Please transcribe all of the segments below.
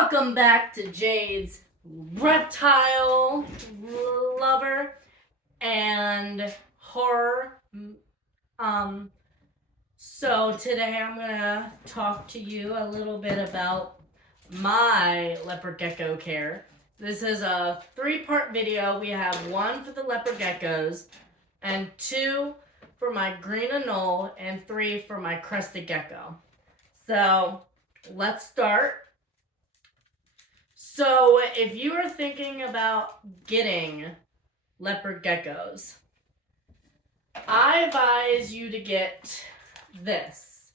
Welcome back to Jade's reptile lover and horror. So today I'm gonna talk to you a little bit about my leopard gecko care. This is a 3-part video. We have 1 for the leopard geckos, and 2 for my green anole, and 3 for my crested gecko. So let's start. So if you are thinking about getting leopard geckos, I advise you to get this.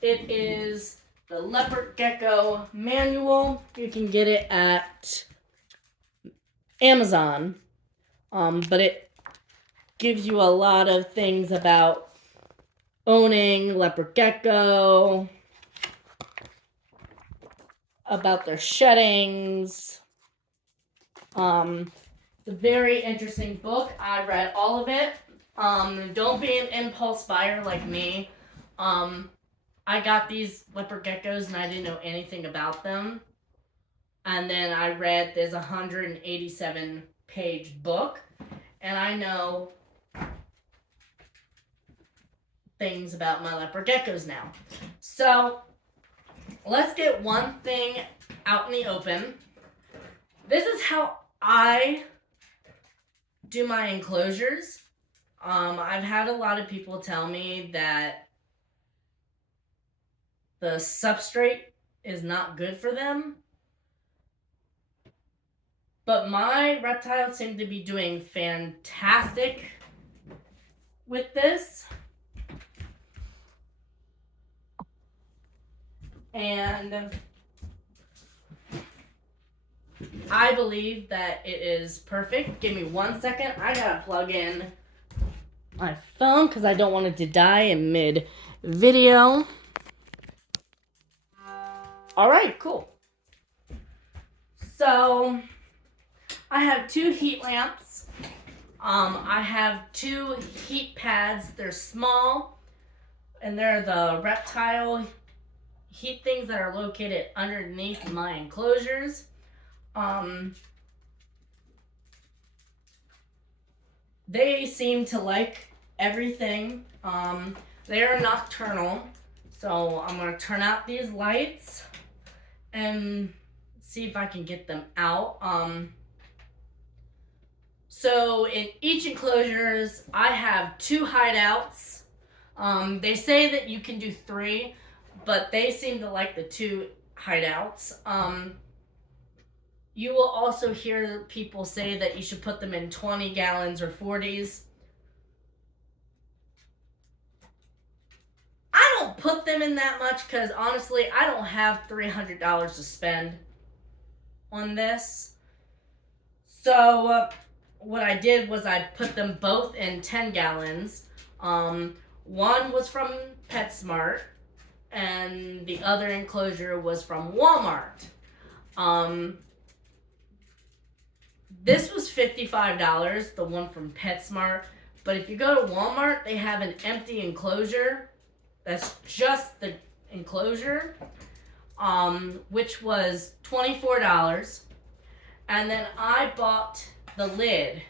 It is the leopard gecko manual. You can get it at Amazon, but it gives you a lot of things about owning leopard gecko, about their sheddings. It's a very interesting book. I read all of it. Don't be an impulse buyer like me. I got these leopard geckos and I didn't know anything about them. And then I read this 187-page book, and I know things about my leopard geckos now. So let's get one thing out in the open. This is how I do my enclosures. I've had a lot of people tell me that the substrate is not good for them. But my reptiles seem to be doing fantastic with this. And I believe that it is perfect. Give me 1 second. I gotta plug in my phone because I don't want it to die in mid-video. Alright, cool. So, I have 2 heat lamps. I have 2 heat pads. They're small, and they're the reptile heat things that are located underneath my enclosures. They seem to like everything. They are nocturnal, so I'm going to turn out these lights and see if I can get them out. So in each enclosures, I have 2 hideouts. They say that you can do 3, but they seem to like the 2 hideouts. You will also hear people say that you should put them in 20 gallons or 40s. I don't put them in that much because honestly, I don't have $300 to spend on this. So what I did was I put them both in 10 gallons. One was from PetSmart, and the other enclosure was from Walmart. This was $55, the one from PetSmart. But if you go to Walmart, they have an empty enclosure. That's just the enclosure, which was $24. And then I bought the lid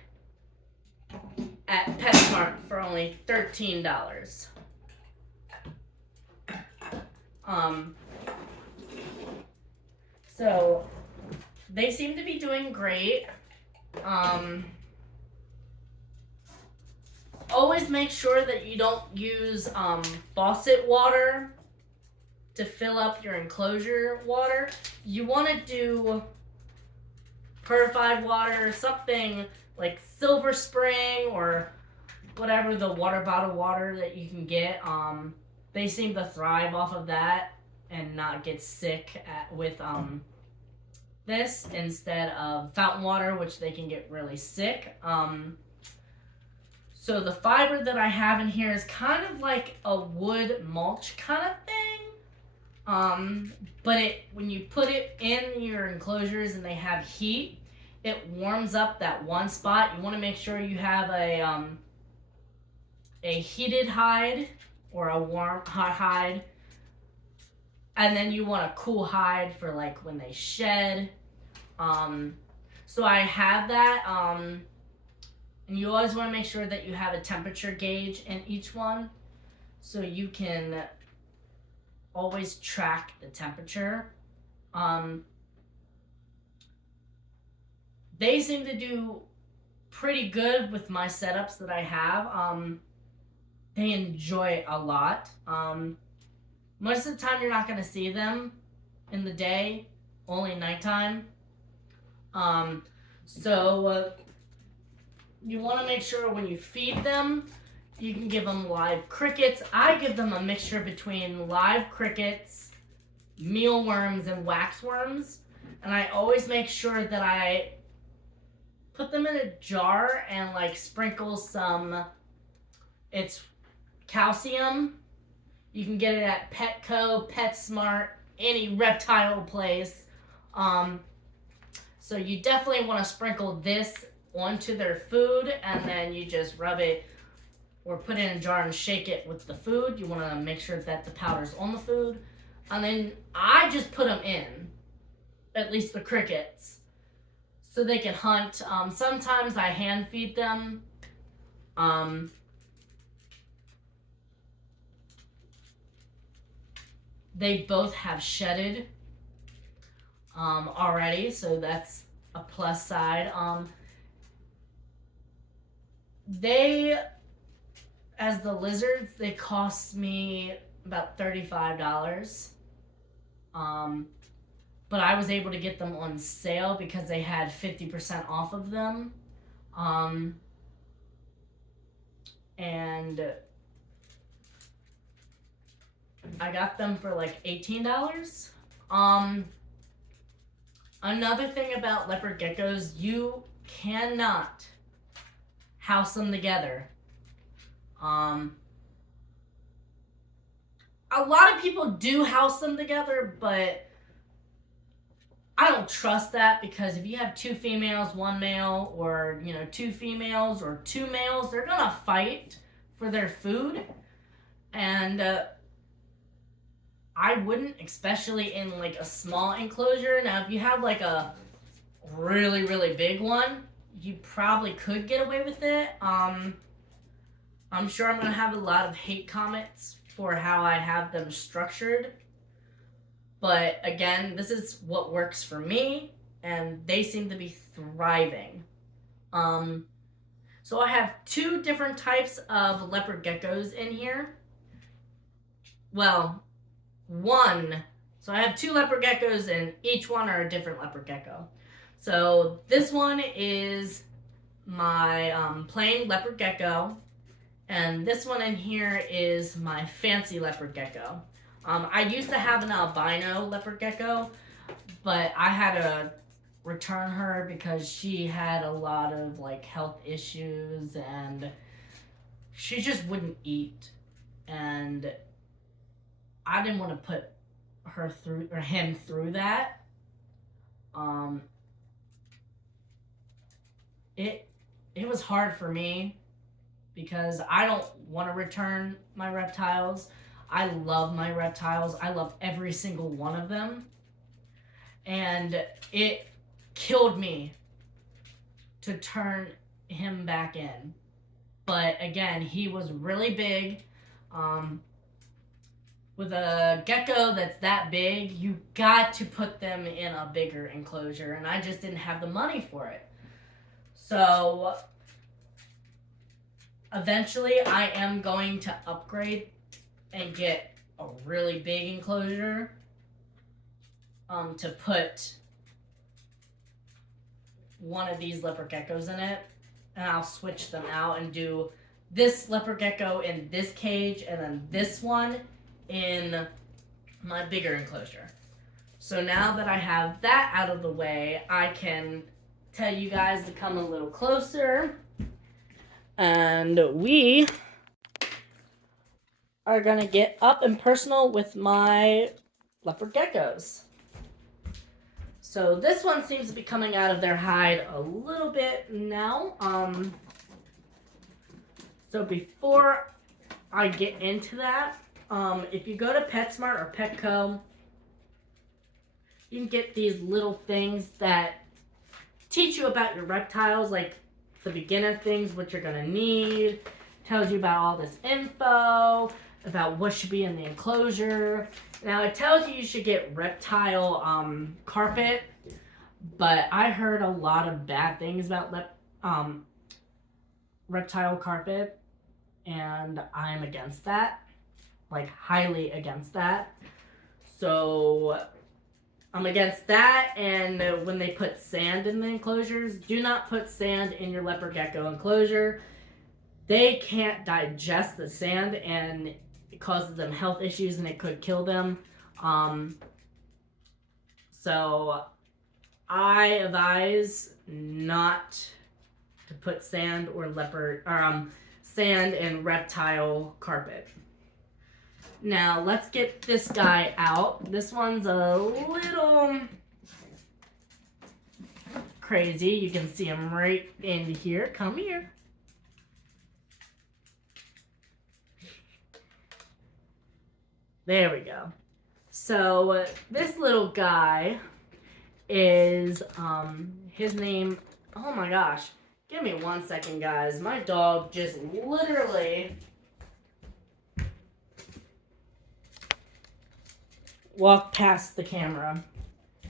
at PetSmart for only $13. So they seem to be doing great. Always make sure that you don't use faucet water to fill up your enclosure water. You want to do purified water, something like Silver Spring or whatever the water bottle water that you can get. They seem to thrive off of that and not get sick with this instead of fountain water, which they can get really sick. So the fiber that I have in here is kind of like a wood mulch kind of thing. But when you put it in your enclosures and they have heat, it warms up that one spot. You want to make sure you have a heated hide or a warm hot hide And then you want a cool hide for like when they shed. So I have that. And you always want to make sure that you have a temperature gauge in each one, so you can always track the temperature. They seem to do pretty good with my setups that I have. They enjoy it a lot. Most of the time, you're not going to see them in the day, only nighttime. So you want to make sure when you feed them, you can give them live crickets. I give them a mixture between live crickets, mealworms, and waxworms. And I always make sure that I put them in a jar and like sprinkle some, it's calcium. You can get it at Petco, PetSmart, any reptile place. So you definitely want to sprinkle this onto their food, and then you just rub it or put it in a jar and shake it with the food. You want to make sure that the powder's on the food. And then I just put them in, at least the crickets, so they can hunt. Sometimes I hand feed them. They both have shedded already, so that's a plus side. They, as the lizards, they cost me about $35. But I was able to get them on sale because they had 50% off of them. And I got them for like $18. Another thing about leopard geckos, you cannot house them together. A lot of people do house them together, but I don't trust that, because if you have 2 females, 1 male, or 2 females or 2 males, they're gonna fight for their food. And I wouldn't, especially in like a small enclosure. Now, if you have like a really, really big one, you probably could get away with it. I'm sure I'm gonna have a lot of hate comments for how I have them structured. But again, this is what works for me, and they seem to be thriving. So I have 2 different types of leopard geckos in here. Well, 1. So I have 2 leopard geckos, and each one are a different leopard gecko. So this one is my plain leopard gecko, and this one in here is my fancy leopard gecko. I used to have an albino leopard gecko, but I had to return her because she had a lot of like health issues, and she just wouldn't eat, and I didn't want to put him through that. It was hard for me because I don't want to return my reptiles. I love my reptiles. I love every single one of them. And it killed me to turn him back in. But again, he was really big. With a gecko that's that big, you got to put them in a bigger enclosure, and I just didn't have the money for it. So eventually I am going to upgrade and get a really big enclosure to put one of these leopard geckos in it, and I'll switch them out and do this leopard gecko in this cage and then this one in my bigger enclosure. So now that I have that out of the way, I can tell you guys to come a little closer, and we are gonna get up and personal with my leopard geckos. So this one seems to be coming out of their hide a little bit now. So before I get into that, if you go to PetSmart or Petco, you can get these little things that teach you about your reptiles, like the beginner things, what you're gonna need, tells you about all this info, about what should be in the enclosure. Now it tells you should get reptile carpet, but I heard a lot of bad things about reptile carpet, and I'm against that, like highly against that. So I'm against that, and when they put sand in the enclosures, do not put sand in your leopard gecko enclosure. They can't digest the sand, and it causes them health issues, and it could kill them. So I advise not to put sand or sand in reptile carpet. Now let's get this guy out. This one's a little crazy. You can see him right in here. Come here. There we go. So this little guy is his name. Oh my gosh. Give me 1 second, guys. My dog just literally walked past the camera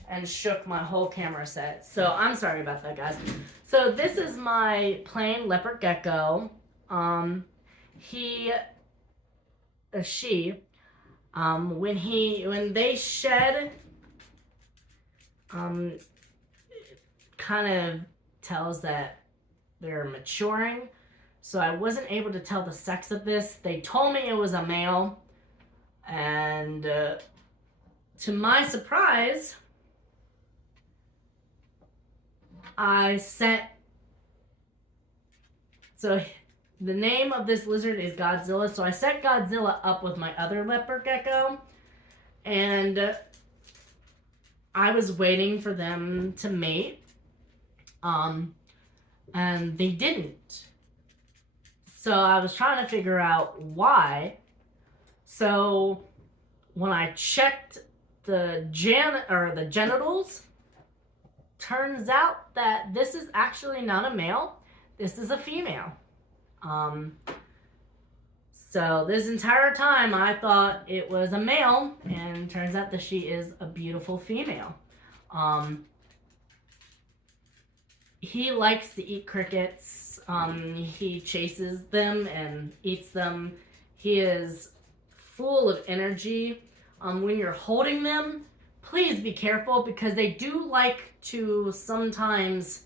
and shook my whole camera set. So I'm sorry about that, guys. So this is my plain leopard gecko. She, when they shed, kind of tells that they're maturing. So I wasn't able to tell the sex of this. They told me it was a male, and to my surprise, so the name of this lizard is Godzilla. So I set Godzilla up with my other leopard gecko, and I was waiting for them to mate, and they didn't. So I was trying to figure out why. So when I checked the genitals, turns out that this is actually not a male. This is a female. So this entire time I thought it was a male, and turns out that she is a beautiful female. He likes to eat crickets. He chases them and eats them. He is full of energy. When you're holding them, please be careful, because they do like to sometimes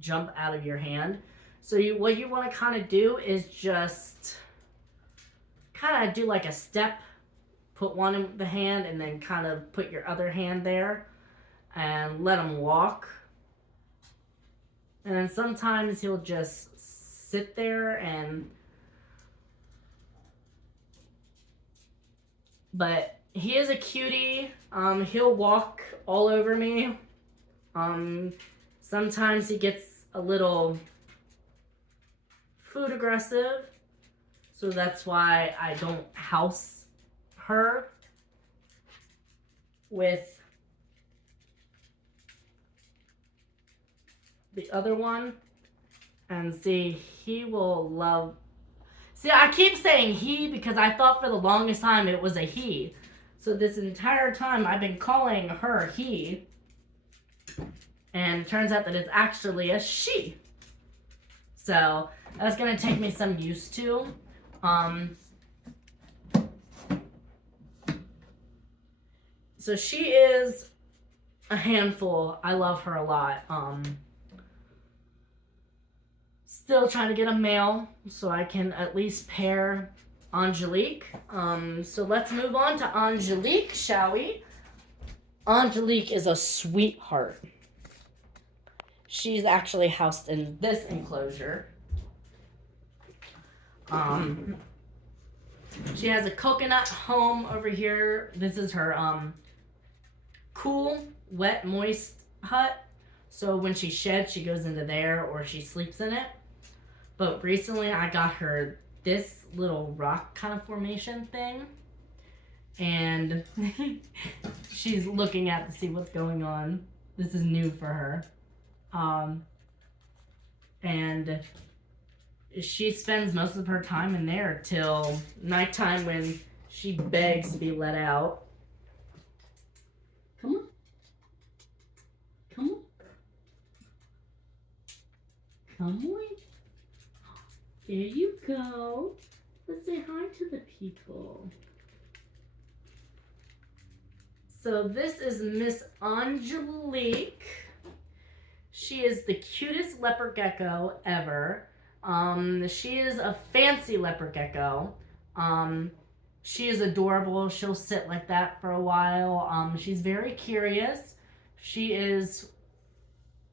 jump out of your hand. So what you want to kind of do is just kind of do like a step, put one in the hand, and then kind of put your other hand there and let him walk. And then sometimes he'll just sit there but he is a cutie. He'll walk all over me. Sometimes he gets a little food aggressive, so that's why I don't house her with the other one. And see, he will love... See, I keep saying he because I thought for the longest time it was a he. So this entire time I've been calling her he, and it turns out that it's actually a she. So that's gonna take me some use to. So she is a handful. I love her a lot. Still trying to get a male so I can at least pair Angelique. So let's move on to Angelique, shall we? Angelique is a sweetheart. She's actually housed in this enclosure. She has a coconut home over here. This is her cool, wet, moist hut. So when she sheds, she goes into there, or she sleeps in it. But recently I got her this little rock kind of formation thing. And she's looking at to see what's going on. This is new for her. And she spends most of her time in there till nighttime when she begs to be let out. Come on. Come on. Come on. There you go. Let's say hi to the people. So this is Miss Angelique. She is the cutest leopard gecko ever. She is a fancy leopard gecko. She is adorable. She'll sit like that for a while. She's very curious. She is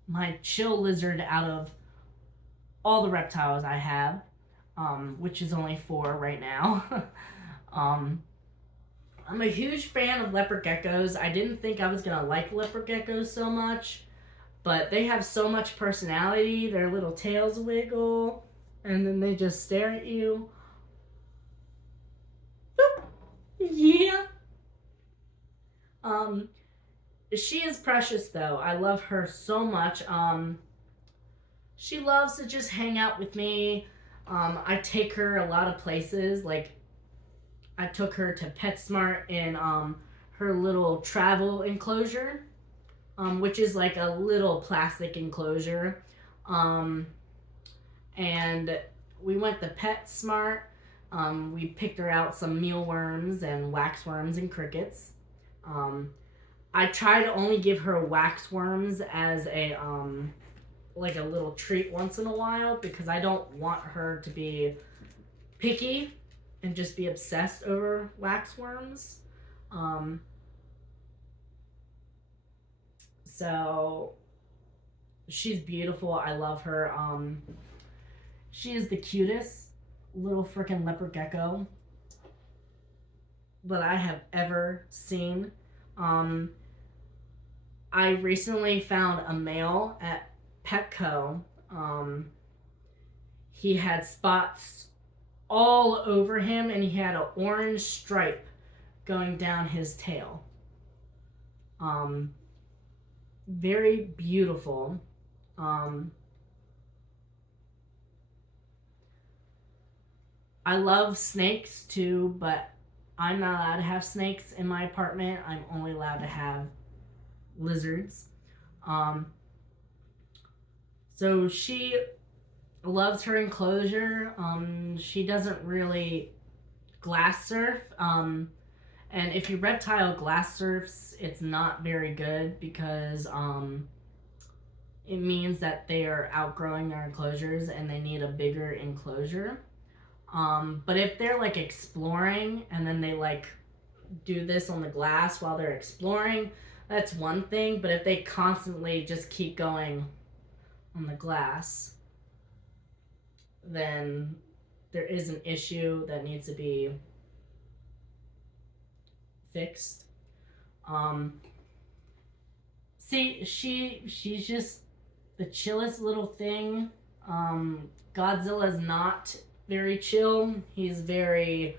my chill lizard out of all the reptiles I have, which is only 4 right now. I'm a huge fan of leopard geckos. I didn't think I was going to like leopard geckos so much, but they have so much personality. Their little tails wiggle, and then they just stare at you. Boop. Yeah. She is precious, though. I love her so much. She loves to just hang out with me. I take her a lot of places. Like, I took her to PetSmart in her little travel enclosure, which is like a little plastic enclosure. And we went to PetSmart. We picked her out some mealworms and waxworms and crickets. I try to only give her waxworms as a like a little treat once in a while because I don't want her to be picky and just be obsessed over waxworms. So she's beautiful. I love her. She is the cutest little freaking leopard gecko that I have ever seen. I recently found a male at Petco. He had spots all over him, and he had an orange stripe going down his tail. Very beautiful. I love snakes too, but I'm not allowed to have snakes in my apartment. I'm only allowed to have lizards. So she loves her enclosure. She doesn't really glass surf. And if your reptile glass surfs, it's not very good because it means that they are outgrowing their enclosures and they need a bigger enclosure. But if they're like exploring and then they like do this on the glass while they're exploring, that's one thing. But if they constantly just keep going on the glass, then there is an issue that needs to be fixed. See, she's just the chillest little thing. Godzilla's not very chill. He's very,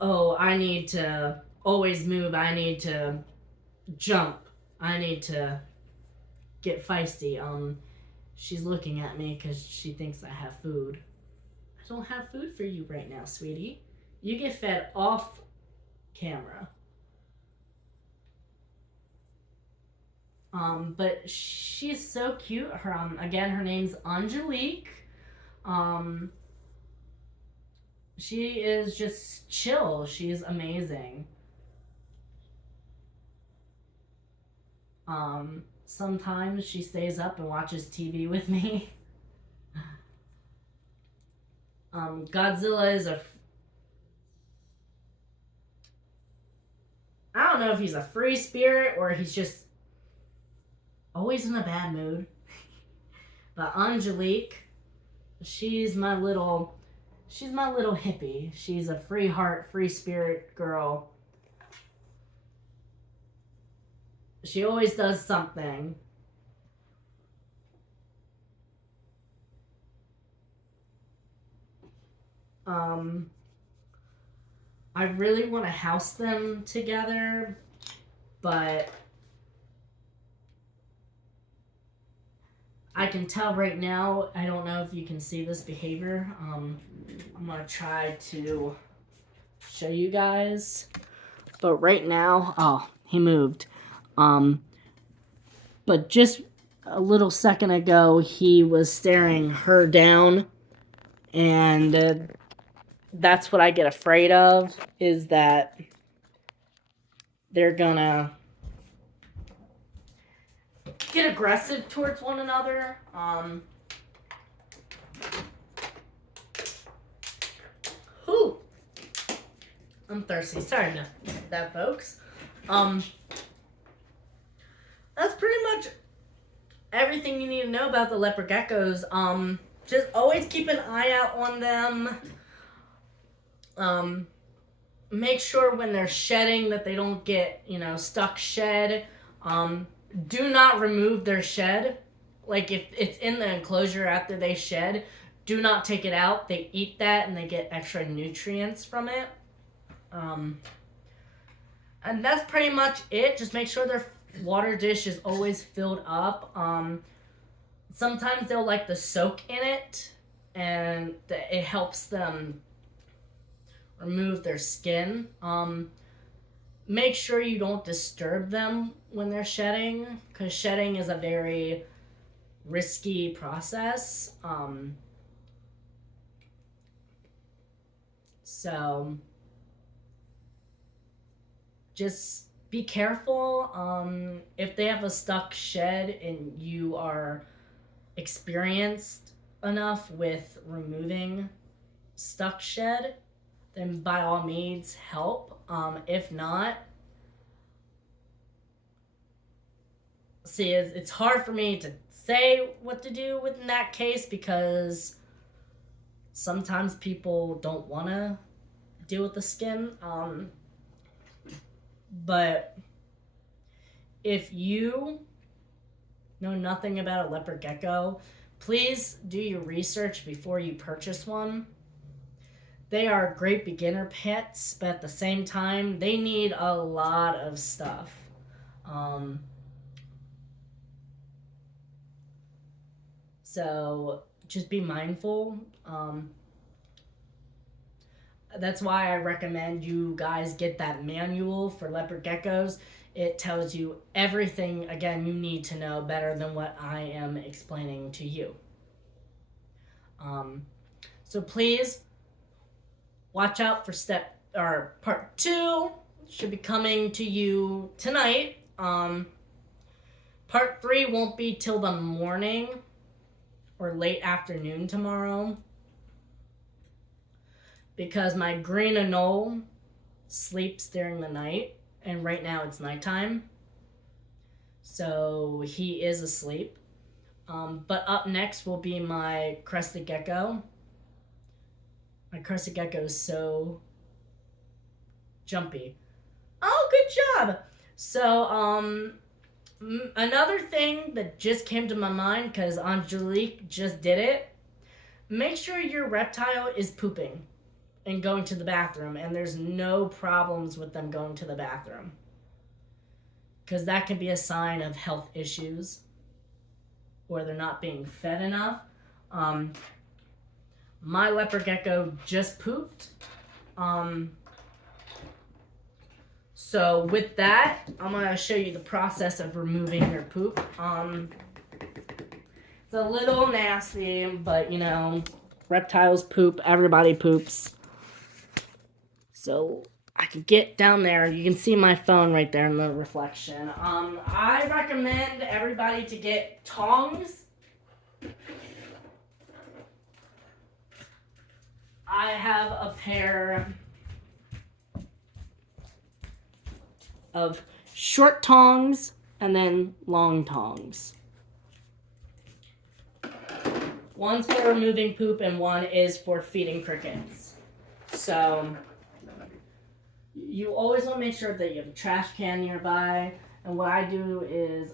oh, I need to always move. I need to jump. I need to get feisty. She's looking at me because she thinks I have food. I don't have food for you right now, sweetie. You get fed off camera. But she's so cute. Her again, her name's Angelique. She is just chill. She's amazing. Sometimes she stays up and watches TV with me. Godzilla is I don't know if he's a free spirit or he's just always in a bad mood. But Angelique, she's my little hippie. She's a free heart, free spirit girl. She always does something. I really want to house them together, but I can tell right now, I don't know if you can see this behavior. I'm going to try to show you guys. But right now, oh, he moved. But just a little second ago, he was staring her down. And that's what I get afraid of, is that they're gonna get aggressive towards one another. Ooh, I'm thirsty. Sorry about that, folks. That's pretty much everything you need to know about the leopard geckos. Just always keep an eye out on them. Make sure when they're shedding that they don't get, stuck shed. Do not remove their shed. Like if it's in the enclosure after they shed, do not take it out. They eat that and they get extra nutrients from it. And that's pretty much it. Just make sure their water dish is always filled up. Sometimes they'll like to soak in it, and it helps them remove their skin. Make sure you don't disturb them when they're shedding, because shedding is a very risky process. So just be careful. If they have a stuck shed and you are experienced enough with removing stuck shed, then by all means help. If not, see, it's hard for me to say what to do in that case, because sometimes people don't want to deal with the skin. But if you know nothing about a leopard gecko, please do your research before you purchase one. They are great beginner pets, but at the same time, they need a lot of stuff. So just be mindful. That's why I recommend you guys get that manual for leopard geckos. It tells you everything, again, you need to know better than what I am explaining to you. So please watch out for part 2. Should be coming to you tonight. Part 3 won't be till the morning or late afternoon tomorrow, because my green anole sleeps during the night, and right now it's nighttime, so he is asleep. But up next will be my crested gecko. My crested gecko is so jumpy. Oh, good job! So, another thing that just came to my mind, because Angelique just did it, make sure your reptile is pooping and going to the bathroom, and there's no problems with them going to the bathroom, because that can be a sign of health issues, or they're not being fed enough. My leopard gecko just pooped. So with that, I'm going to show you the process of removing their poop. It's a little nasty, but reptiles poop, everybody poops. So I can get down there. You can see my phone right there in the reflection. I recommend everybody to get tongs. I have a pair of short tongs and then long tongs. One's for removing poop and one is for feeding crickets. So you always want to make sure that you have a trash can nearby. And what I do is,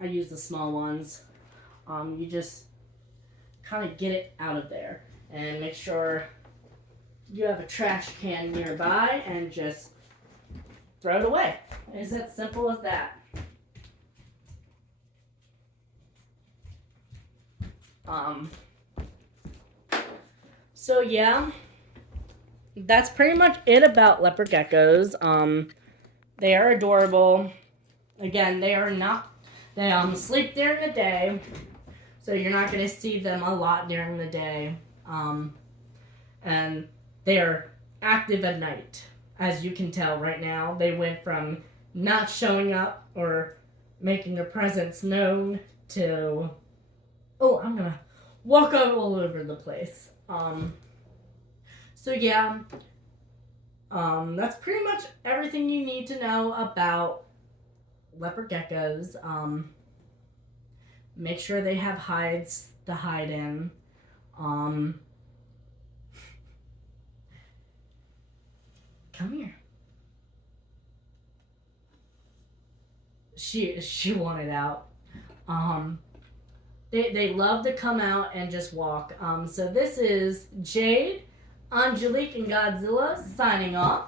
I use the small ones. You just kind of get it out of there and make sure you have a trash can nearby and just throw it away. It's as simple as that. So yeah, that's pretty much it about leopard geckos. They are adorable. Again, they sleep during the day, so you're not going to see them a lot during the day. And they are active at night. As you can tell right now, they went from not showing up or making their presence known to, oh, I'm going to walk all over the place. So yeah, that's pretty much everything you need to know about leopard geckos. Make sure they have hides to hide in. Come here. She wanted out. They love to come out and just walk. So this is Jade, Angelique, and Godzilla signing off.